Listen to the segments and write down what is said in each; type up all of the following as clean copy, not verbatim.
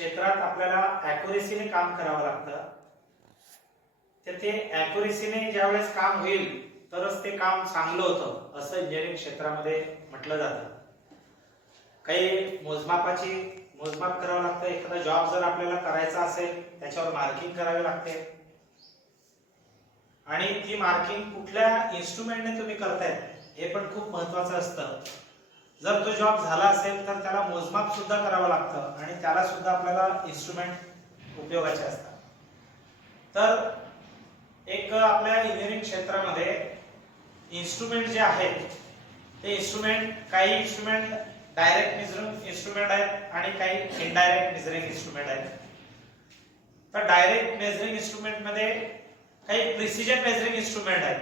क्षेत्रात आपल्याला ॲक्युरेसीने काम करावं लागतं. तर ते ॲक्युरेसीने ज्यावेळेस काम होईल तरच ते काम चांगलं होतं असं इंजिनिअरिंग क्षेत्रामध्ये म्हटलं जातं. काही मोजमाप करावं लागतं. एखादा जॉब जर आपल्याला करायचा असेल त्याच्यावर मार्किंग करावे लागते आणि ती मार्किंग कुठल्या इन्स्ट्रुमेंटने तुम्ही करताय हे पण खूप महत्त्वाचं असतं. जर तो जॉब झाला असेल तर त्याला मोजमाप सुद्धा करावं लागतं आणि त्याला सुद्धा आपल्याला इन्स्ट्रुमेंट उपयोगाचे असतात. तर एक आपल्या इंजिनिअरिंग क्षेत्रामध्ये इन्स्ट्रुमेंट जे आहेत ते काही इन्स्ट्रुमेंट डायरेक्ट मेजरिंग इन्स्ट्रुमेंट आहेत आणि काही इनडायरेक्ट मेजरिंग इन्स्ट्रुमेंट आहेत. तर डायरेक्ट मेजरिंग इन्स्ट्रुमेंट मध्ये काही प्रिसिजन मेजरिंग इन्स्ट्रुमेंट आहेत.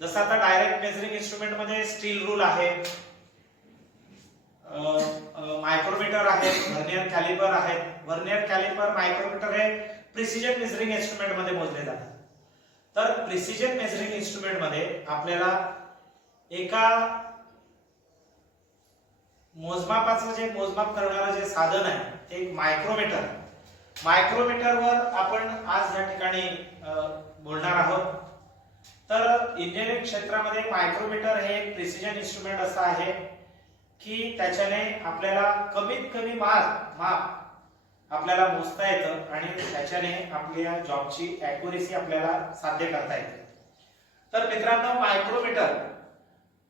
जसं आता डायरेक्ट मेजरिंग इन्स्ट्रुमेंट मध्ये स्टील रूल आहे, मायक्रोमीटर आहे, व्हर्नियर कॅलिपर आहे. व्हर्नियर कॅलिपर, मायक्रोमीटर हे प्रिसिजन मेजरिंग इन्स्ट्रुमेंट मध्ये मोजले जातात. तर प्रिसिजन मेजरिंग इन्स्ट्रुमेंट मध्ये आपल्याला एका मोजमापाचं जे मोजमाप करणारं जे साधन आहे ते एक मायक्रोमीटरवर आपण आज या ठिकाणी बोलणार आहोत. तर इंजिनिअरिंग क्षेत्रामध्ये मायक्रोमीटर हे एक प्रिसिजन इन्स्ट्रुमेंट असं आहे की त्याच्याने आपल्याला कमीत कमी माप आपल्याला मोजता येतं आणि त्याच्याने आपल्या जॉबची ॲक्युरेसी आपल्याला साध्य करता येते. तर मित्रांनो,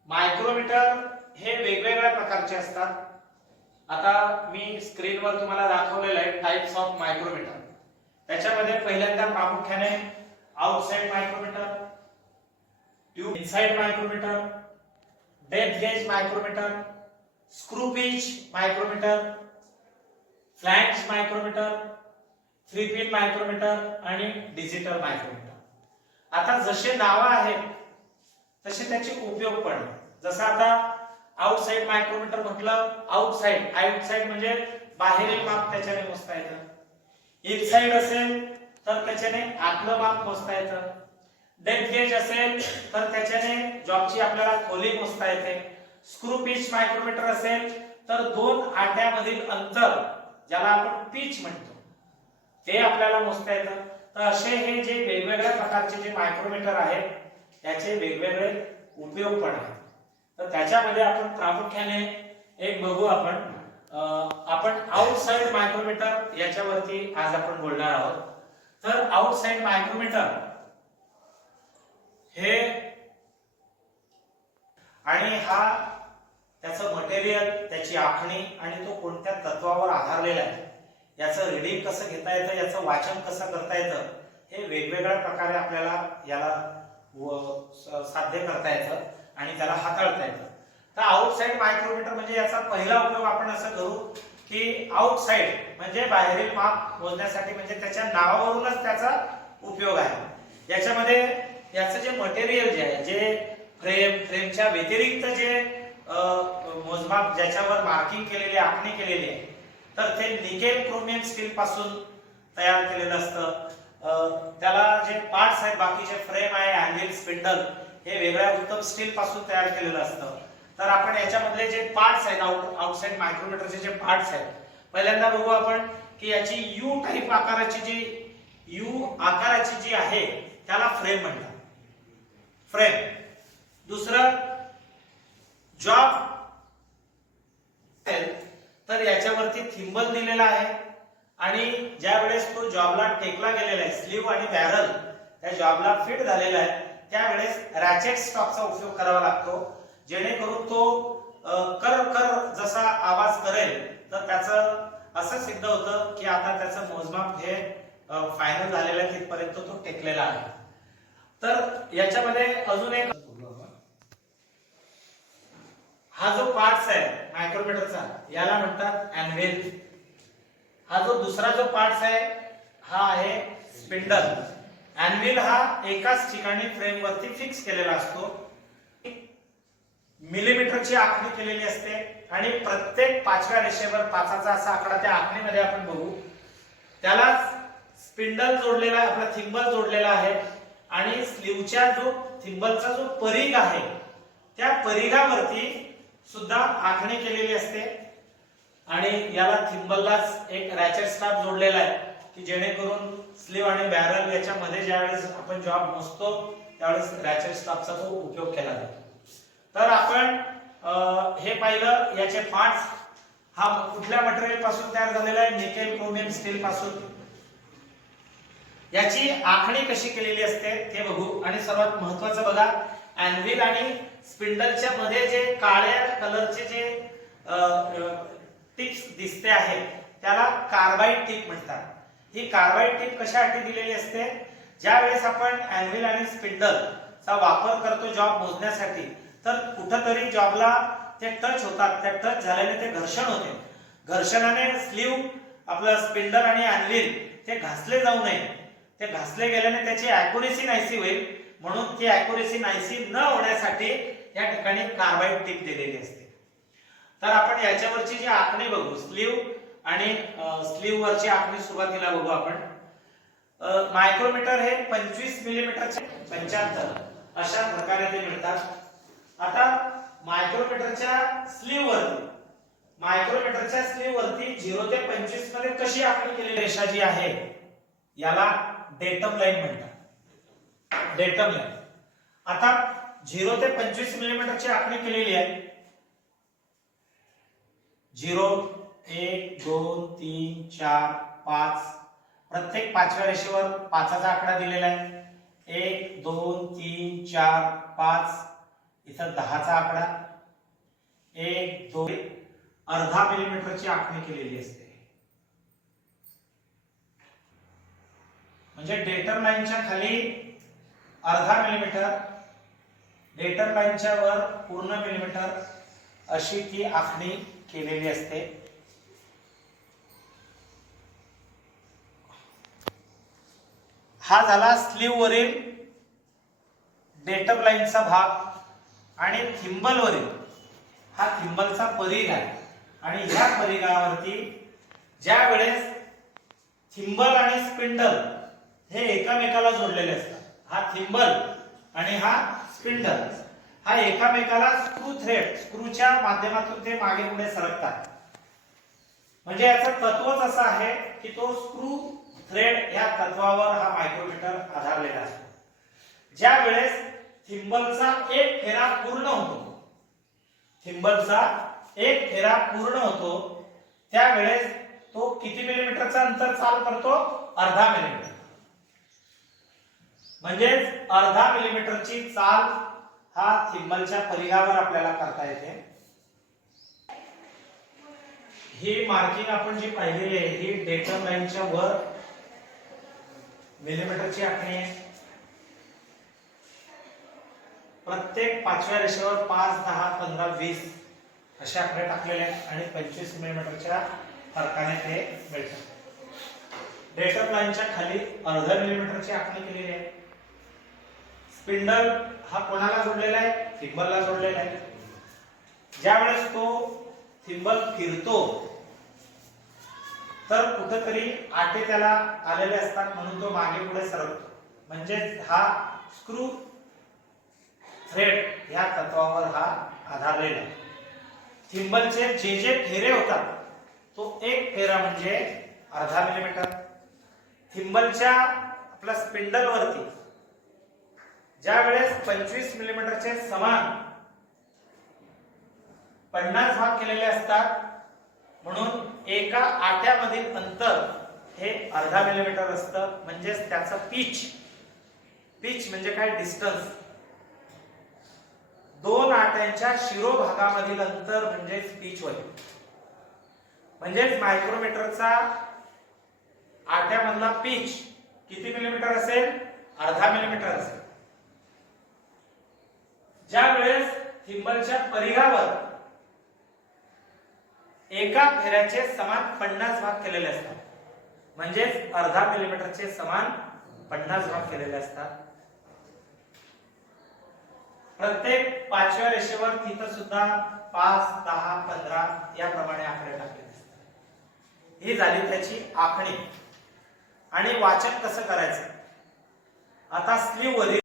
मायक्रोमीटर हे वेगवेगळ्या प्रकारचे असतात. आता मी स्क्रीनवर तुम्हाला दाखवलेलं आहे टाइप्स ऑफ मायक्रोमीटर. त्याच्यामध्ये पहिल्यांदा प्रामुख्याने outside micrometer, tube inside micrometer, depth gauge micrometer, screw pitch micrometer, flange micrometer, 3 pin micrometer आणि डिजिटल मायक्रोमीटर. आता जसे नाव आहेत तसे त्याचे उपयोग पण आहेत. जसं आता आउटसाइड मायक्रोमीटर म्हटलं, आउटसाइड म्हणजे बाहेरील माप त्याच्याने मोजता येतं. इनसाइड असेल तर त्याच्याने आतलं माप मोजता येतं. डेप्थ गेज असेल तर त्याच्याने जॉबची आपल्याला खोली मोजता येते. स्क्रू पिच मायक्रोमीटर असेल तर दोन आट्यामधील अंतर, ज्याला आपण पिच म्हणतो, ते आपल्याला मोजता येतं. तर असे हे जे वेगवेगळ्या प्रकारचे जे मायक्रोमीटर आहेत त्याचे वेगवेगळे उपयोग पण आहेत. तर त्याच्यामध्ये आपण प्रामुख्याने एक बघू आपण आउटसाइड मायक्रोमीटर याच्यावरती आज आपण बोलणार आहोत. तर आउटसाइड मायक्रोमीटर हे आणि त्याचं मटेरियल, त्याची आखणी आणि तो कोणत्या तत्वावर आधारलेला आहे, याचं रीडिंग कसं घेता येतं, याचं वाचन कसं करता येतं, हे वेगवेगळ्या प्रकारे आपल्याला याला साध्य करता येतं आणि त्याला हाताळता येतं. तर आउटसाइड मायक्रोमीटर म्हणजे याचा पहिला उपयोग आपण असं करू की आउटसाइड म्हणजे बाहेरील माप मोजण्यासाठी, म्हणजे त्याच्या नावावरूनच त्याचा उपयोग आहे. याच्यामध्ये याचं जे मटेरियल जे आहे, जे फ्रेमच्या व्यतिरिक्त जे मोजमाप ज्याच्यावर मार्किंग केलेली, आखणी केलेली आहे, तर ते निकेल क्रोमियम स्टील पासून तयार केलेलं असतं. त्याला जे पार्ट्स आहेत, बाकीचे फ्रेम आहे, हँडल, स्पिंडल, हे वेगळ्या उत्तम स्टील पासून तयार केलेलं असतं. तर आपण याच्यामधले जे पार्ट्स आहेत, आउटसाइड मायक्रोमीटरचे जे पार्ट्स आहेत, पहिल्यांदा बघू आपण की याची यू टाइप आकाराची जी आहे त्याला फ्रेम म्हणतात. दुसरं जॉब, तर याच्यावरती थिंबल दिलेला आहे आणि ज्या वेळेस तो जॉबला टेकला गेलेला आहे, स्लीव आणि बॅरल त्या जॉबला फिट झालेला आहे, त्यावेळेस रॅचेट स्टॉकचा उपयोग करावा लागतो, जेणेकरून तो कर जसा आवाज करेल तर त्याचं असं सिद्ध होतं की आता त्याचं मोजमाप हे फायनल झालेलं आहे, तिथपर्यंत तो टेकलेला आहे. तर याच्यामध्ये अजून एक हा जो पार्ट्स आहे मायक्रोमीटरचा याला म्हणतात अॅन्व्हिल. हा जो दुसरा जो पार्ट्स आहे हा आहे स्पिंडल. अॅन्व्हिल हा एकाच ठिकाणी फ्रेम वरती फिक्स केलेला असतो. मिलीमीटरची आखणी केलेली असते आणि प्रत्येक 5व्या रेषेवर 5चा असा आकडा त्या आखणीमध्ये आपण बघू. त्याला स्पिंडल जोडलेला आहे, आपला थिंबल जोडलेला आहे आणि स्लीवच्या जो थिंबलचा जो परिघ आहे त्या परिघावरती सुद्धा आखणी केलेली असते. आणि याला थिंबललाच एक रॅचेट स्टाफ जोडलेला आहे की जेणेकरून स्लीव आणि बॅरल याच्यामध्ये ज्यावेळेस आपण जॉब मोजतो त्यावेळेस रॅचेट स्टाफचा तो उपयोग केला जातो. तर आपण हे पाहिलं याचे पार्ट्स. हा कुठल्या मटेरियल पासून तयार झालेला आहे? निकेल क्रोमियम स्टील पासून. याची आखणी कशी केलेली असते ते बघू. आणि सर्वात महत्त्वाचं बघा, अॅनव्हिल आणि स्पिंडलच्या मध्ये जे काळ्या कलरचे जे टिप्स दिसते आहे त्याला कार्बाइड टिप म्हणतात. ही कार्बाइड टिप कशासाठी दिलेली असते? ज्या वेळेस आपण अॅनव्हिल आणि स्पिंडलचा वापर करतो जॉब मोजण्यासाठी, तर कुठेतरी जॉबला ते टच होतात, त्या टच झाल्याने ते घर्षण होते. घर्षणाने स्लीव आपलं स्पिंडल आणि अॅनव्हिल ते घासले जाऊ नये. ते घासले गेल्याने त्याची ॲक्युरेसी नाहीसी होईल, म्हणून ती ॲक्युरेसी नाहीसी न होण्यासाठी या ठिकाणी कार्बाइड टिप दिलेली असते. तर आपण याच्यावरची जी आखणी बघू, स्लीव आणि स्लीव वरची आखणी सुरुवातीला बघू आपण. मायक्रोमीटर हे 25 मिलीमीटरचे 75 अशा प्रकारे ते मिळतात. आता मायक्रोमीटरच्या स्लीव वरती 0 ते 25 मध्ये कशी आखणी केलेली रेषा जी आहे याला डेटम लाईन म्हणतात. Datum line. आता 0 ते 25 मिलीमीटरची आखणी केलेली आहे. 0 1 2 3 4 5 प्रत्येक पाचव्या रेषेवर 5 चा आकडा दिलेला आहे. 1 2 3 4 5 इथं 10 चा आकडा. 1 2 अर्धा मिलीमीटरची आखणी केलेली असते. म्हणजे डेटम लाईनच्या खाली अर्धा मिलीमीटर, डेटम लाईनच्या वर पूर्ण मिलीमीटर अशी ती आखणी केलेली असते. हा झाला स्लीव वरील डेटम लाईनचा भाग. आणि थिंबल वरील हा थिंबलचा परिघ आहे. आणि ह्या परिघावरती ज्या वेळेस थिंबल आणि स्पिंडल हे एकमेकाला जोडलेले असतात, हा थिंबल आणि हा स्पिंडल हा एकमेकाला स्क्रू थ्रेड, स्क्रूच्या माध्यमातून ते मागे पुढे सरकतात. म्हणजे याचं तत्वच असं आहे की तो स्क्रू थ्रेड या तत्वावर हा मायक्रोमीटर आधारलेला असतो. ज्या वेळेस थिंबलचा एक फेरा पूर्ण होतो, त्यावेळेस तो किती मिलीमीटरचा अंतर चाल करतो? अर्धा मिलीमीटर. म्हणजेच अर्धा मिलीमीटरची चाल हा थिंबलच्या परिघावर आपल्याला करता येते. ही मार्किंग आपण जी पाहिलेली आहे ही डेटम लाईनच्या वर मिलीमीटरची आखणी आहे. प्रत्येक पाचव्या रेषेवर 5 10 15 20 असे आकडे टाकलेले आहेत आणि 25 मिलीमीटरच्या फरकाने ते मिळतात. डेटम लाईनच्या खाली अर्धा मिलीमीटरची आखणी केलेली आहे. स्पिंडल हा कोणाला जोडलेला आहे? थिंबलला जोडलेला आहे. ज्यावेळेस तो थिंबल फिरतो तर कुठेतरी आटे त्याला आलेले असतात, म्हणून तो मागे पुढे सरकतो. म्हणजे हा स्क्रू थ्रेड या तत्वावर हा आधारलेला आहे. थिंबलचे जे जे फेरे होतात तो एक फेरा म्हणजे अर्धा मिलीमीटर. थिंबलच्या आपल्या स्पिंडल वरती ज्या वेळेस 25 मिलीमीटरचे समान 50 भाग केलेले असतात, म्हणून एका आट्यामधील अंतर हे अर्धा मिलीमीटर असतं. म्हणजेच त्याचं पिच म्हणजे काय? डिस्टन्स. दोन आट्यांच्या शिरोभागामधील अंतर म्हणजेच पिच होय. म्हणजेच मायक्रोमीटरचा आट्यामधला पिच किती मिलीमीटर असेल? अर्धा मिलीमीटर असेल. ज्या वेळेस थिंबलच्या परिघावर एका फेऱ्याचे समान 50 भाग केलेले असतात, म्हणजेच अर्धा मिलीमीटरचे समान 50 भाग केलेले असतात. प्रत्येक पाचव्या रेषेवर तिथं सुद्धा 5 10 15 याप्रमाणे आकडे टाकलेले असतात. ही झाली त्याची आखणी. आणि वाचन कसं करायचं? आता स्लीव वरील